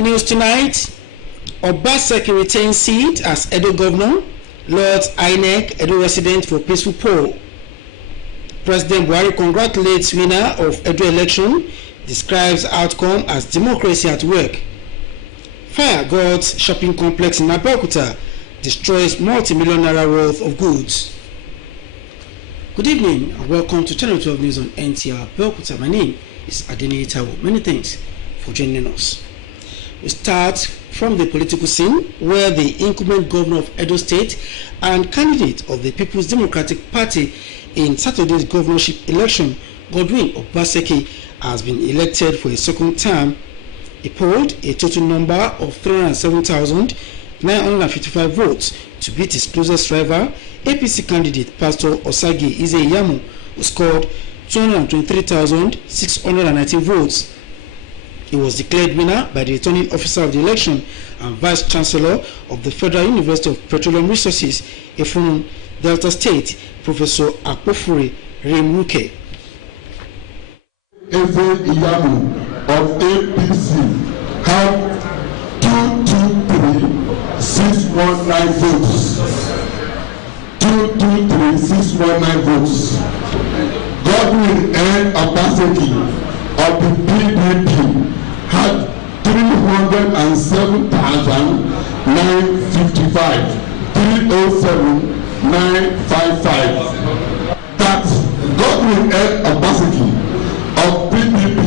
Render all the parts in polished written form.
news tonight, Obaseki retains seat as Edo governor, Lord INEC, Edo resident for peaceful poll. President Buhari congratulates winner of Edo election, describes outcome as democracy at work. Fire guards shopping complex in Abeokuta, destroys multi-million naira worth of goods. Good evening and welcome to Channel 12 News on Nta Abeokuta. My name is Nta Abeokuta. Many thanks for joining us. We start from the political scene where the incumbent governor of Edo State and candidate of the People's Democratic Party in Saturday's governorship election, Godwin Obaseki, has been elected for a second term. He polled a total number of 307,955 votes to beat his closest rival, APC candidate Pastor Osagi Ize-Iyamu, who scored 223,619 votes. He was declared winner by the returning officer of the election and vice chancellor of the Federal University of Petroleum Resources, Efun Delta State, Professor Akpofure Remuke. Ize-Iyamu of APC have 223,619 votes. 223,619 votes. Godwin Obaseki of the PDP had 307,955. 307,955. That Godwin Obaseki of PDP,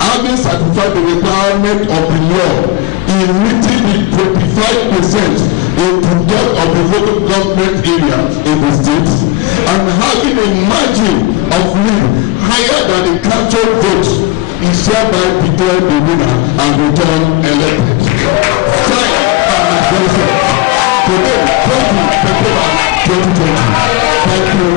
having satisfied the requirement of the law in meeting the 25% in product of the local government area in the state and having a margin of lead higher than the captured vote, is hereby declared the winner and returned elected. Signed and adjusted. Today, 2020. Thank you.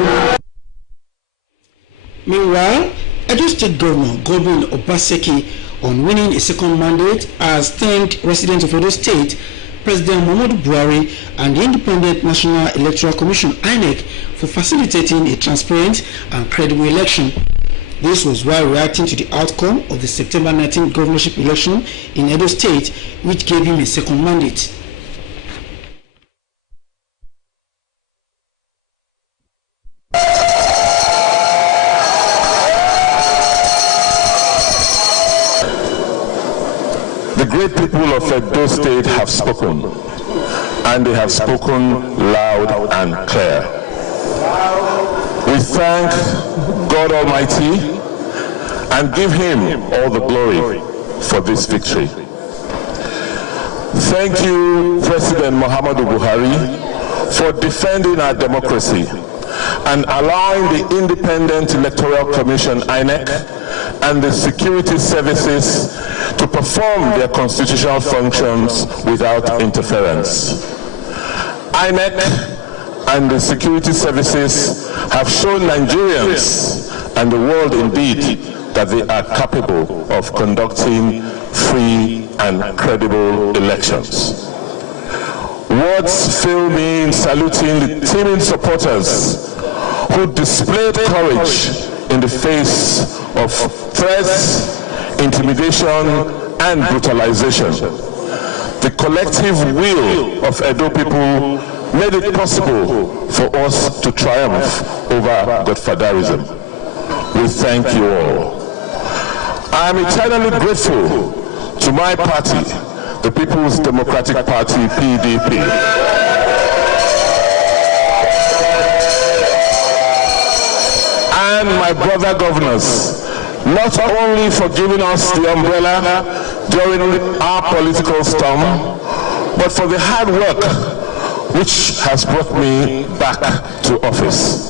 Meanwhile, Edo State Governor Godwin Obaseki, on winning a second mandate, has thanked residents of Edo State, President Muhammadu Buhari, and the Independent National Electoral Commission (INEC) for facilitating a transparent and credible election. This was while reacting to the outcome of the September 19th governorship election in Edo State, which gave him a second mandate. The great people of Edo State have spoken, and they have spoken loud and clear. We thank God Almighty and give Him all the glory for this victory. Thank you, President Muhammadu Buhari, for defending our democracy and allowing the Independent Electoral Commission (INEC) and the security services to perform their constitutional functions without interference. INEC and the security services have shown Nigerians and the world indeed that they are capable of conducting free and credible elections. Words fill me in saluting the teeming supporters who displayed courage in the face of threats, intimidation, and brutalization. The collective will of Edo people made it possible for us to triumph over godfatherism. We thank you all. I am eternally grateful to my party, the People's Democratic Party, PDP. And my brother governors, not only for giving us the umbrella during our political storm, but for the hard work which has brought me back to office.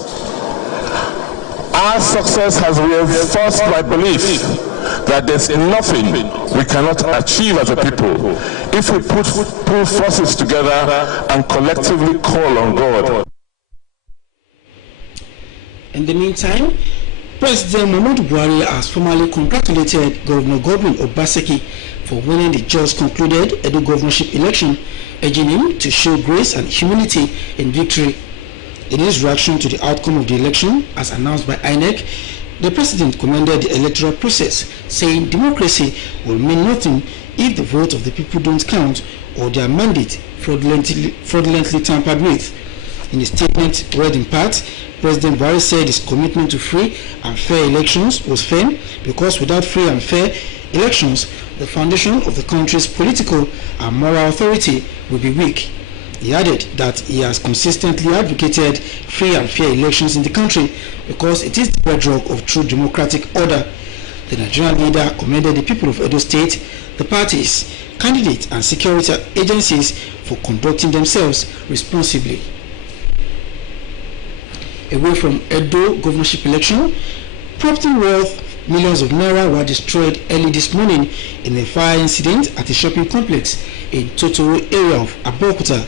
Our success has reinforced my belief that there's nothing we cannot achieve as a people if we pull forces together and collectively call on God. In the meantime, President Muhammadu Buhari has formally congratulated Governor Godwin Obaseki for winning the just concluded Edo governorship election, urging him to show grace and humility in victory. In his reaction to the outcome of the election, as announced by INEC, the president commended the electoral process, saying democracy will mean nothing if the vote of the people don't count or their mandate fraudulently tampered with. In a statement read in part, President Buhari said his commitment to free and fair elections was firm because without free and fair elections, the foundation of the country's political and moral authority will be weak. He added that he has consistently advocated free and fair elections in the country because it is the bedrock of true democratic order. The Nigerian leader commended the people of Edo State, the parties, candidates and security agencies for conducting themselves responsibly. Away from Edo governorship election, property worth millions of naira were destroyed early this morning in a fire incident at a shopping complex in Totoro area of Abeokuta.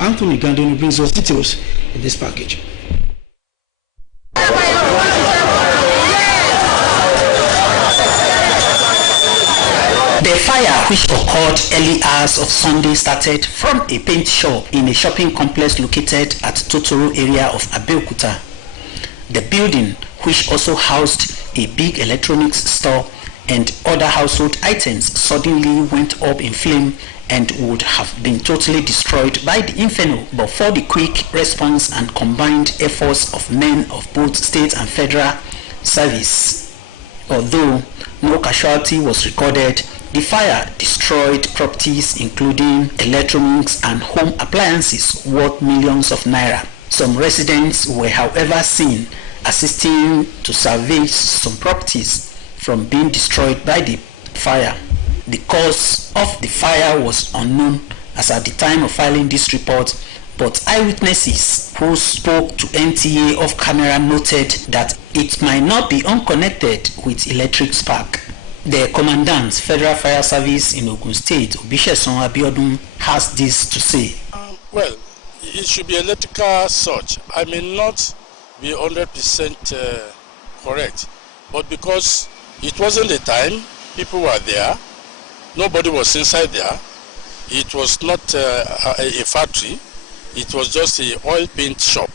Anthony Gandoni brings us details in this package. The fire, which occurred early hours of Sunday, started from a paint shop in a shopping complex located at Totoro area of Abeokuta. The building, which also housed a big electronics store and other household items, suddenly went up in flame and would have been totally destroyed by the inferno but for the quick response and combined efforts of men of both state and federal service. Although no casualty was recorded, the fire destroyed properties including electronics and home appliances worth millions of naira. Some residents were, however, seen assisting to salvage some properties from being destroyed by the fire. The cause of the fire was unknown as at the time of filing this report, but eyewitnesses who spoke to NTA off camera noted that it might not be unconnected with electric spark. The Commandant, Federal Fire Service in Ogun State, Nta Abeokuta, has this to say. Well, it should be electrical surge. I may not be 100% correct, but because it wasn't the time, people were there, nobody was inside there, it was not a factory, it was just an oil paint shop.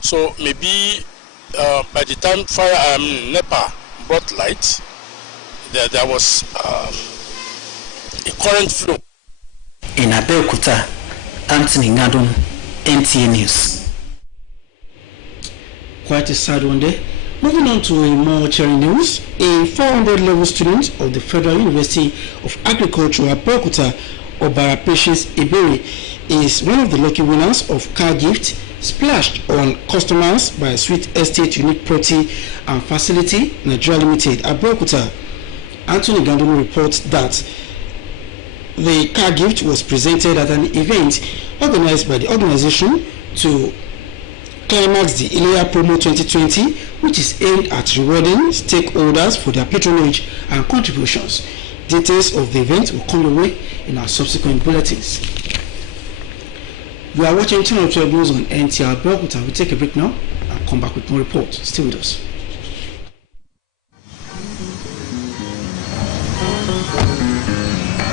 So maybe by the time NEPA brought light, there was a current flow. In Abeokuta, Anthony Ngadon, NTA News. Quite a sad one there. Moving on to a more cheering news, a 400-level student of the Federal University of Agriculture, Abeokuta, Obara Patience Iberi, is one of the lucky winners of car gift splashed on customers by Sweet Estate Unique Property and Facility Nigeria Limited, Abeokuta. Anthony Gandoni reports that the car gift was presented at an event organized by the organization to climax the Ilea Promo 2020, which is aimed at rewarding stakeholders for their patronage and contributions. Details of the event will come your way in our subsequent bulletins. You are watching Channel 12 News on Nta Abeokuta. We'll take a break now and come back with more reports. Stay with us.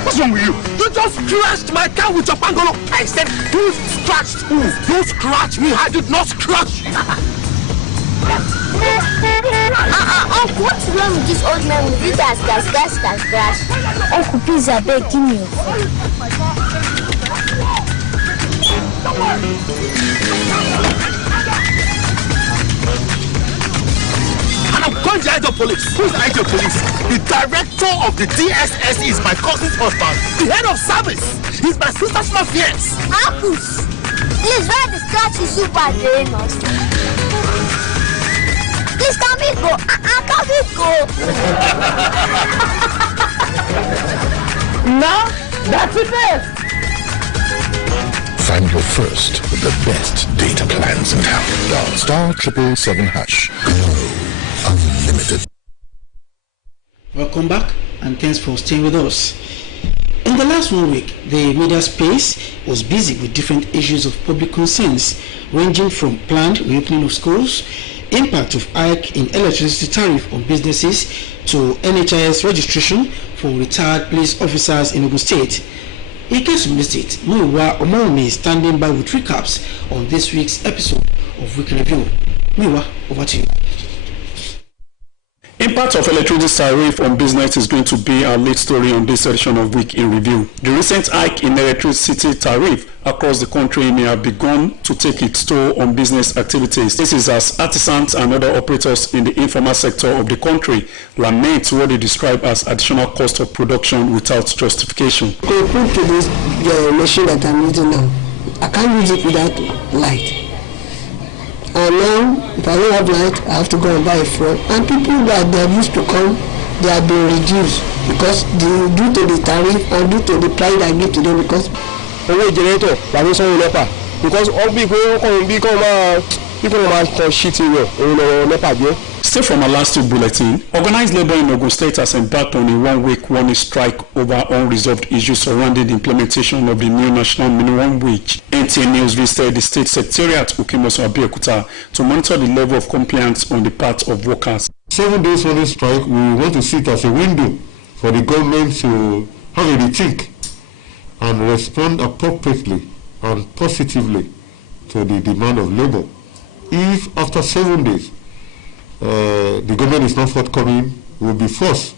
What's wrong with you? You just crashed my car with your pangolo. I said, don't scratch who? Don't scratch me. I did not scratch. Uncle, what's wrong with this old man with this scratch? Uncle, please, I beg, give me. And I'm calling the head of police. Who's the head of police? The director of the DSS is my cousin's husband. The head of service is my sister's fiance. Uncles, please, why the scratch is super famous? Please, can we go? Can we go? Now, that's it there. Find your first with the best data plans in town. Dial *777#. Glow Unlimited. Welcome back and thanks for staying with us. In the last 1 week, the media space was busy with different issues of public concerns, ranging from planned reopening of schools, impact of hike in electricity tariff on businesses, to NHIS registration for retired police officers in Ogun State. In case you missed it, Muiwa Omomi is standing by with recaps on this week's episode of Weekly Review. Muiwa, over to you. Impact of electricity tariff on business is going to be our lead story on this edition of Week in Review. The recent hike in electricity tariff across the country may have begun to take its toll on business activities. This is as artisans and other operators in the informal sector of the country lament what they describe as additional cost of production without justification. Compared to this machine that I'm using now, I can't use it without light. And now, if I don't have light, I have to go and buy a fuel. And people that they used to come, they have been reduced because due to the tariff and due to the price I give to them because generator, because all people might shit in Still from our last week bulletin, organized labor in Ogun State has embarked on a one-week warning strike over unresolved issues surrounding the implementation of the new national minimum wage. NTA News visited the state secretariat Nta Abeokuta to monitor the level of compliance on the part of workers. 7 days warning strike, we want to see it as a window for the government to have a rethink and respond appropriately and positively to the demand of labor. If after 7 days, the government is not forthcoming, we will be forced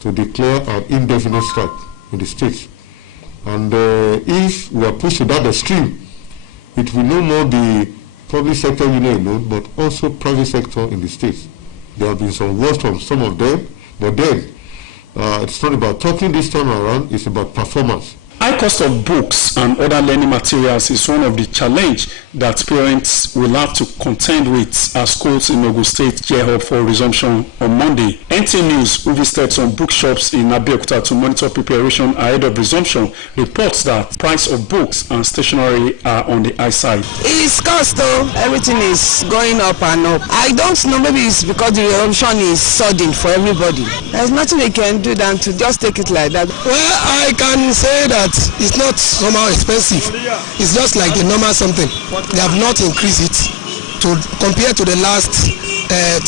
to declare an indefinite strike in the states. And if we are pushed to that extreme, it will no more be public sector union alone, but also private sector in the states. There have been some words from some of them, but then it's not about talking this time around, it's about performance. High cost of books and other learning materials is one of the challenges that parents will have to contend with as schools in Ogun State gear up for resumption on Monday. NTA News, who visited some bookshops in ABEOKTA to monitor preparation ahead of resumption, reports that price of books and stationery are on the high side. It's cost though. Everything is going up and up. I don't know, maybe it's because the resumption is sudden for everybody. There's nothing they can do than to just take it like that. Well, I can say that it's not somehow expensive. It's just like the normal something. They have not increased it to compare to the last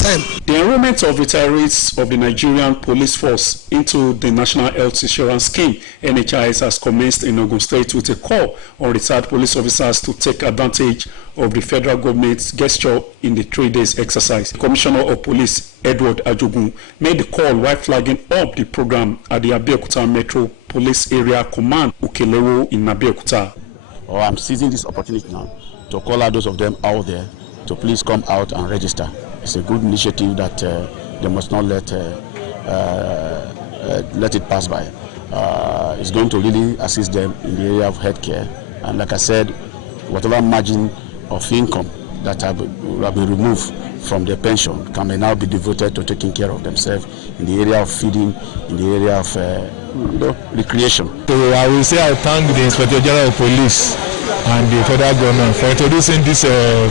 time. The enrollment of retirees of the Nigerian Police Force into the National Health Insurance Scheme (NHIS) has commenced in Ogun State with a call on retired police officers to take advantage of the federal government's gesture in the 3 days exercise. The Commissioner of Police, Edward Ajogun, made the call while flagging up the program at the ABEOKUTA Metro Police Area Command, Ukelewo in ABEOKUTA. I'm seizing this opportunity now to call out those of them out there to please come out and register. It's a good initiative that they must not let it pass by. It's going to really assist them in the area of healthcare, and like I said, whatever margin of income that have been removed from their pension can now be devoted to taking care of themselves in the area of feeding, in the area of recreation. So I will say I thank the Inspector General of Police and the federal government for introducing this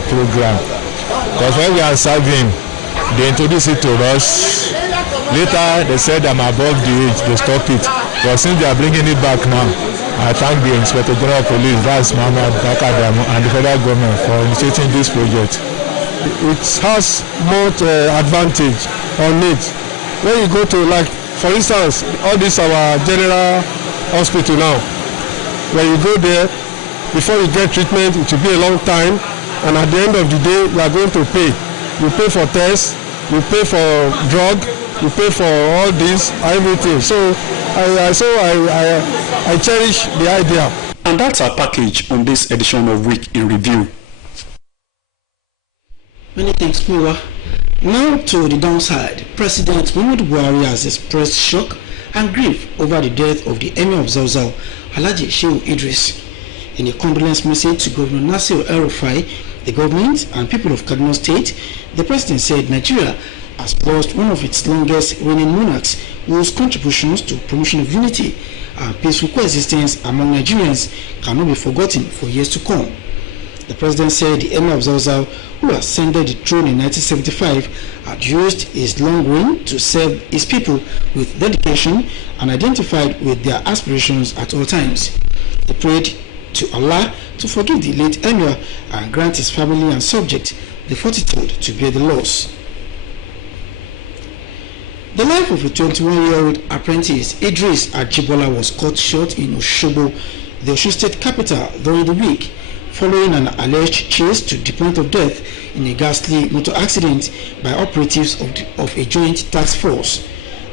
program. Because when we are serving, they introduced it to us. Later, they said I'm above the age, they stopped it. But since they are bringing it back now, I thank the Inspector General of Police, Vice Mohammed Bakadam, and the federal government for initiating this project. It has more advantage on it. When you go to, like, for instance, all this our general hospital now, when you go there, before you get treatment, it will be a long time. And at the end of the day, you are going to pay. You pay for tests, you pay for drug, you pay for all this, everything. So I cherish the idea. And that's our package on this edition of Week in Review. Many thanks, Mura. Now to the downside. President Muhammadu Buhari has expressed shock and grief over the death of the Emir of Zauzau, Alhaji Shehu Idris. In a condolence message to Governor Nasir El-Rufai, the government and people of Kaduna State, the president said Nigeria has lost one of its longest reigning monarchs whose contributions to promotion of unity and peaceful coexistence among Nigerians cannot be forgotten for years to come. The president said the Emir of Zauzau, who ascended the throne in 1975, had used his long reign to serve his people with dedication and identified with their aspirations at all times. He prayed to Allah to forgive the late Emir and grant his family and subjects the fortitude to bear the loss. The life of a 21-year-old apprentice, Idris Ajibola, was cut short in Osogbo, the Osun State capital, during the week following an alleged chase to the point of death in a ghastly motor accident by operatives of a joint task force.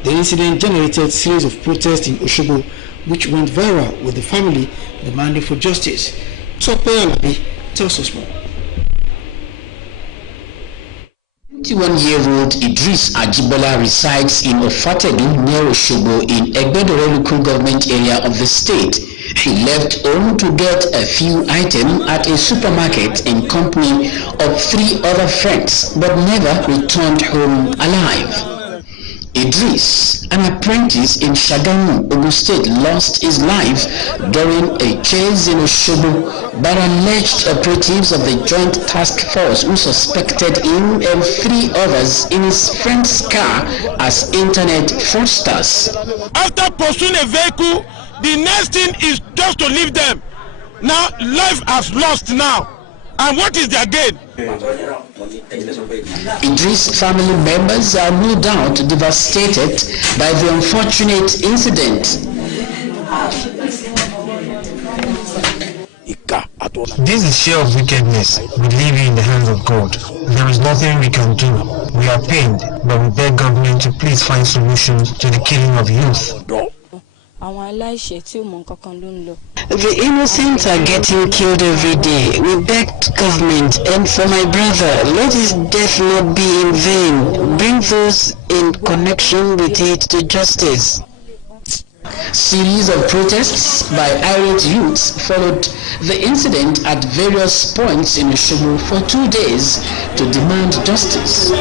The incident generated a series of protests in Osogbo, which went viral, with the family demanding for justice. Tope Alabi tells us more. 21-year-old Idris Ajibola resides in Ofatedu near Osogbo in Egbedore local government area of the state. He left home to get a few items at a supermarket in company of 3 other friends, but never returned home alive. Idris, an apprentice in Shagamu, Ogun State, lost his life during a chase in Osogbo by alleged operatives of the Joint Task Force who suspected him and 3 others in his friend's car as internet fraudsters. After pursuing a vehicle, the next thing is just to leave them. Now, life has lost now. And what is their gain? Idris' family members are no doubt devastated by the unfortunate incident. This is sheer of wickedness. We leave it in the hands of God. There is nothing we can do. We are pained, but we beg government to please find solutions to the killing of youth. The innocents are getting killed every day. We begged government, and for my brother, let his death not be in vain. Bring those in connection with it to justice. Series of protests by irate youths followed the incident at various points in Osogbo for 2 days to demand justice.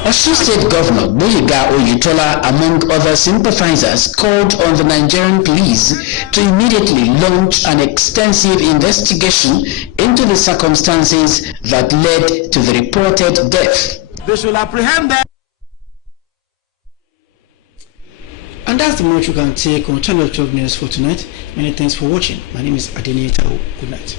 Osun State Governor Boyega Oyetola, among other sympathizers, called on the Nigerian police to immediately launch an extensive investigation into the circumstances that led to the reported death. They should apprehend them. And that's the much we can take on Channel 12 News for tonight. Many thanks for watching. My name is Nta Abeokuta. Good night.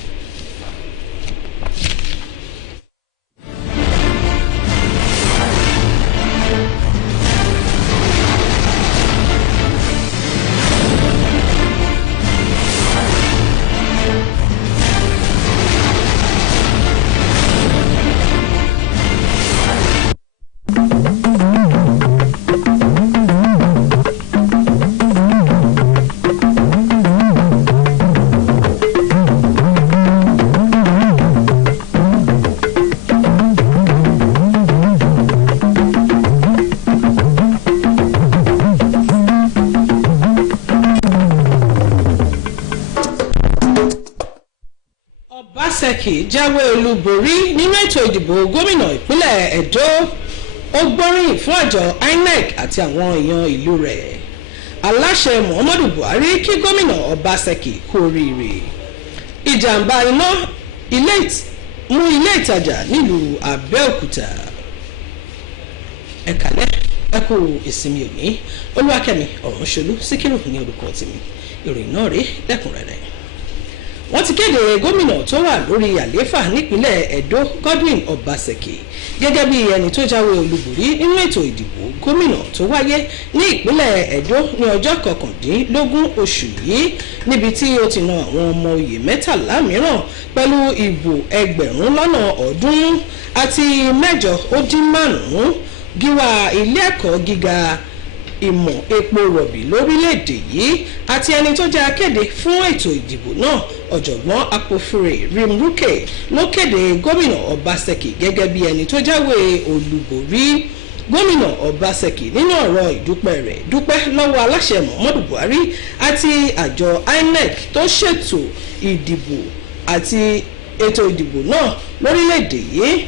Obaseki jáwé olúborí nínú ètò ìdìbò gómìnà ìpínlẹ̀ Edo. Ó gbóríyìn fún àjọ INEC àti àwọn èèyàn ìlú rẹ̀. Aláṣẹ Muhammadu Buhari kí gómìnà Obaseki kú oríire. Ìjàmbá iná mú ilé ìtajà nílùú Abẹ́òkúta. Ẹ kálẹ́, ẹ kú ìsinmi òní. Olúwakẹ́mi Ọ̀rúnṣolú Síkírù ní orúkọ tèmi. Ìròyìn náà rí lẹ́kùnrẹ́rẹ́. Wọ́n ti kéde gómìnà tó wà lórí àlééfà nípínlẹ̀ Edo Godwin Obaseki gẹ́gẹ́ bí ẹni tó jáwé olúborí nínú ètò ìdìbò gómìnà tó wáyé ní ìpínlẹ̀ Edo ní ọjọ́ 19 oṣù yìí, níbi tí ó ti na àwọn ọmọ oyè 13 mìíràn pẹ̀lú ìbò 100,000 àti 8.5 gíwá ilé ẹ̀kọ́ gíga ìmọ̀ epo rọ̀bì lórílẹ̀‐èdè yìí àti ẹni tó jẹ́ akéde fún ètò ìdìbò náà ọ̀jọ̀gbọ́n Apofure Rimruke ló kéde gómìnà Obaseki gẹ́gẹ́ bí ẹni tó jáwé olúborí. Gómìnà Obaseki nínú ọ̀rọ̀ ìdúpẹ́ rẹ̀ dúpẹ́ lọ́wọ́ aláṣẹ Muhammadu Buhari àti àjọ INEC tó ṣètò ìdìbò àti ètò ìdìbò náà lórílẹ̀‐èdè yìí.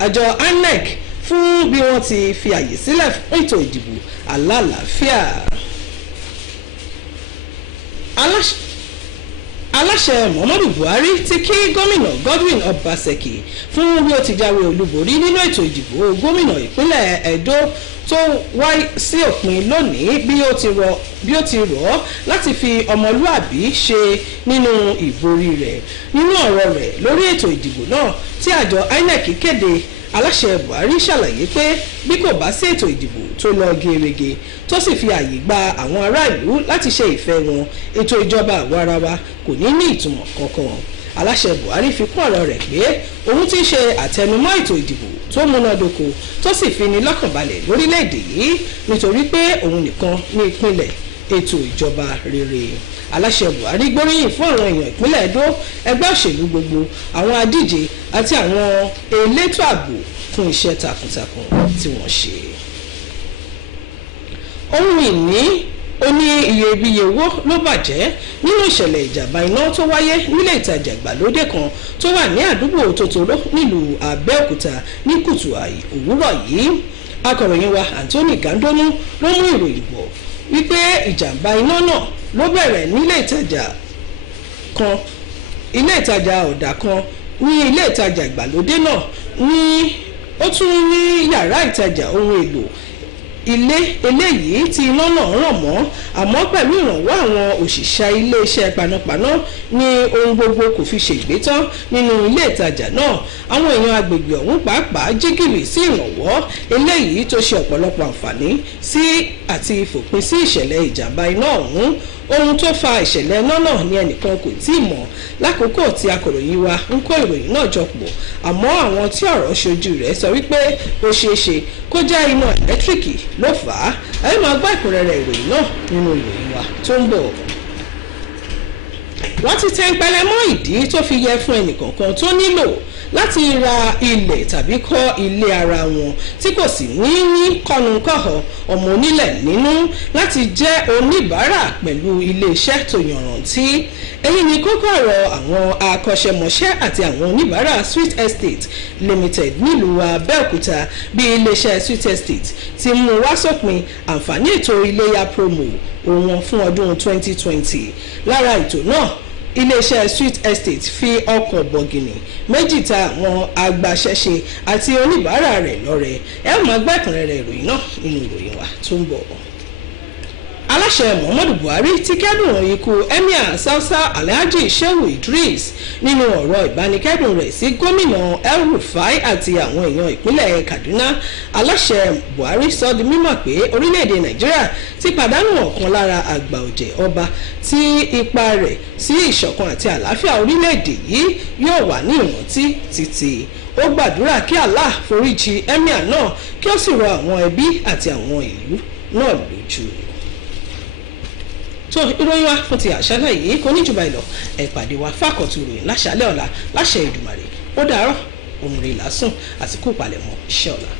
Àjọ INEC fún bí wọ́n ti fi àyè sílẹ̀ fún ètò ìdìbò alálàáfíà. Aláṣẹ Muhammadu Buhari ti kí gómìnà Godwin Obaseki fún bí ó ti jáwé olúborí nínú ètò ìdìbò gómìnà ìpínlẹ̀ Edo tó wáyé sí òpin lónìí bí ó ti rọ̀ láti fi ọmọlúàbí ṣe nínú ìborí rẹ̀. Nínú ọ̀rọ̀ rẹ̀ lórí ètò ìdìbò náà tí àjọ INEC kéde, aláṣẹ Buhari ṣàlàyé pé bí kò bá sí ètò ìdìbò tó lọ gerege tó sì fi àyè gba àwọn ará ìlú láti ṣe ìfẹ́ wọn, ètò ìjọba àwarawa kò ní ní ìtumọ̀ kankan. aláṣẹ Buhari fi kún ọ̀rọ̀ rẹ̀ pé òun ti ṣe àtẹnumọ́ ètò ìdìbò tó múnádóko tó sì fi ní lọ́kànbalẹ̀ lórílẹ̀‐èdè yìí nítorí pé òun nìkan ní ìpínlẹ̀ ètò ìjọba rere. aláṣẹ Buhari gbóríyìn fún àwọn èèyàn ìpínlẹ̀ Edo, ẹgbẹ́ òṣèlú gbogbo, àwọn adíje àti àwọn elétò ààbò fún iṣẹ́ takuntakun tí wọ́n ṣe. ohun ìní oní iyebíye owó ló bàjẹ́ nínú ìṣẹ̀lẹ̀ ìjàmbá iná tó wáyé nílé ìtajà ìgbàlódé kan tó wà ní àdúgbò Tòtòrò nílùú Abẹ́òkúta ní kùtù òwúrọ̀ yìí. akọ̀ròyìn wa Anthony Gandonu ló mú ìròyìn bọ̀ wípé ìjàmbá iná náà ló bẹ̀rẹ̀ nílé ìtajà ọ̀dà kan ní ilé ìtajà ìgbàlódé náà ní ó tún ní yàrá ìtajà ohun èlò ilé eléyìí tí iná náà ràn mọ́, àmọ́ pẹ̀lú ìrànwọ́ àwọn òṣìṣẹ́ iléeṣẹ́ panápaná ni ohun gbogbo kò fi ṣègbé tán nínú ilé ìtajà náà. àwọn èèyàn agbègbè ọ̀hún pàápàá jígìrì sí ìrànwọ́ eléyìí tó ṣe ọ̀pọ̀lọpọ̀ àǹfààní sí àti fòpin sí ìṣẹ̀lẹ̀ ìjàmbá iná ọ̀hún. ohun tó fa ìṣẹ̀lẹ̀ iná náà ni ẹnìkan kò tí ì mọ̀ lákòókò tí akọ̀ròyìn wa ń kó ìròyìn náà jọ pọ̀, àmọ́ àwọn tí ọ̀rọ̀ ṣojú rẹ̀ sọ wípé ó ṣeé ṣe kó jẹ́ iná ẹ̀lẹ́tíríkì ló fà á. ẹ máa gbọ́ ìkúnrẹ́rẹ́ ìròyìn náà nínú ìròyìn wa tó ń bọ̀. wọ́n ti tẹ́ ń pẹlẹ mọ́ ìdí tó fi yẹ fún ẹnìkọ̀ọ̀kan tó nílò láti ra ilẹ̀ tàbí kọ́ ilé ara wọn tí kò sì ní kọ́nùkọ́họ̀ ọmọ onílẹ̀ nínú láti jẹ́ oníbàárà pẹ̀lú iléeṣẹ́ tó yànrántí. èyí ni kókó ọ̀rọ̀ àwọn akọ́ṣẹ́mọṣẹ́ àti àwọn oníbàárà Sweet Estate Limited nílùú Abẹ́òkúta bí iléeṣẹ́ Sweet Estate ti mú wá sópin àǹfààní ètò iléyá promo òun fún ọdún 2020. lára ètò náà iléeṣẹ́ Sweet Estate fi ọkọ̀ bọ̀gìnì méjì ta àwọn agbaṣẹ́ṣe àti oníbàárà rẹ̀ lọ́rẹ. ẹ máa gbọ́ ẹ̀kúnrẹ́rẹ́ ìròyìn náà nínú ìròyìn wa tó ń bọ̀. aláṣẹ Muhammadu Buhari ti kẹ́dùn ikú Emir Sausa Alhaji Shehu Idris nínú ọ̀rọ̀ ìbánikẹ́dùn rẹ̀ sí gómìnà El-Rufai àti àwọn èèyàn ìpínlẹ̀ Kaduna. aláṣẹ Buhari sọ di mímọ̀ pé orílẹ̀-èdè Nàìjíríà ti pàdánù ọ̀kan lára àgbà ọ̀jẹ̀ ọba tí ipa rẹ̀ sí ìṣọ̀kan àti àlàáfíà orílẹ̀-èdè yìí yóò wà ní ìrántí títí. ó gbàdúrà kí Allah foríjì Emir náà kí ó sì rọ àwọn ẹbí àti àwọn ìlú náà lójú. tó ìròyìn wa fún ti àṣálẹ́ yìí kò ní jù báyìí lọ. ẹ pàdé wa fákọ̀tù ìròyìn láṣálẹ́ ọ̀la láṣẹ Èdùmàrè. ó dàárọ̀ òun rè lásùn àsìkò ìpalẹ̀mọ́ iṣẹ́ ọ̀la.